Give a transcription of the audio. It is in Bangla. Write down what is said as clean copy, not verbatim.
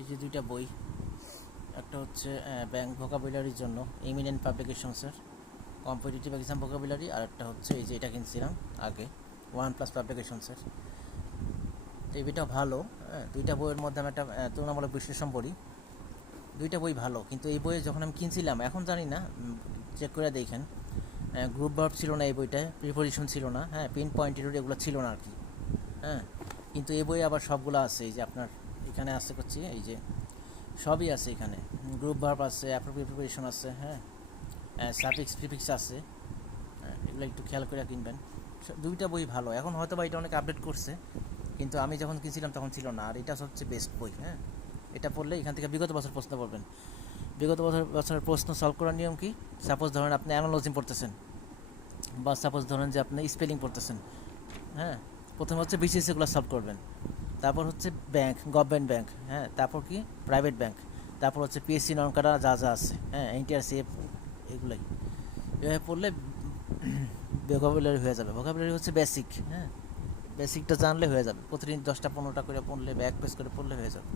এই যে দুইটা বই, একটা হচ্ছে ব্যাংক ভোকাবুলারির জন্য এমিনেন্ট পাবলিকেশনসের কম্পিটিটিভ এক্সাম ভোকাবুলারি, আর একটা হচ্ছে এই যে এটা কিনছিলাম আগে OnePlus পাবলিকেশনসের। তো এই বইটা ভালো। দুইটা বইয়ের মধ্যে আমি একটা তুলনামূলক বিশ্লেষণ পড়ি। দুইটা বই ভালো, কিন্তু এই বইয়ে যখন আমি কিনছিলাম, এখন জানি না, চেক করে দেখেন, গ্রুপ ভার্ব ছিল না এই বইটায়, প্রিপোজিশন ছিল না, পিন পয়েন্টেড এগুলো ছিল না আর কি। হ্যাঁ, কিন্তু এই বইয়ে আবার সবগুলো আছে। এই যে আপনার এখানে আছে করছি, এই যে সবই আছে এখানে। গ্রুপ ভার্ব আছে, অ্যাপ্রোপ্রিয়েট প্রিপোজিশন আছে, সাফিক্স প্রিফিক্স আছে। এগুলো একটু খেয়াল করে কিনবেন। দুইটা বই ভালো। এখন হয়তো বা এটা অনেক আপডেট করছে, কিন্তু আমি যখন কিনছিলাম তখন ছিল না। আর এটা হচ্ছে বেস্ট বই। এটা পড়লে এখান থেকে বিগত বছর প্রশ্ন পড়বেন। বিগত বছরের প্রশ্ন সলভ করার নিয়ম কি? সাপোজ ধরেন আপনি অ্যানালজি পড়তেছেন, বা সাপোজ ধরেন যে আপনি স্পেলিং পড়তেছেন। হ্যাঁ, প্রথমে হচ্ছে বিসিএসগুলো সলভ করবেন, তারপর হচ্ছে ব্যাংক, গভর্নমেন্ট ব্যাংক, তারপর কি প্রাইভেট ব্যাংক, তারপর হচ্ছে পিএসসি ননকাটা যা যা আছে, এনটিআরসিএফ, এগুলাই এভাবে পড়লে ভোকাবুলারি হয়ে যাবে। ভোকাবুলারি হচ্ছে বেসিক। বেসিকটা জানলে হয়ে যাবে। প্রতিদিন 10টা 15টা করে পড়লে বা 1 পেজ করে পড়লে হয়ে যাবে।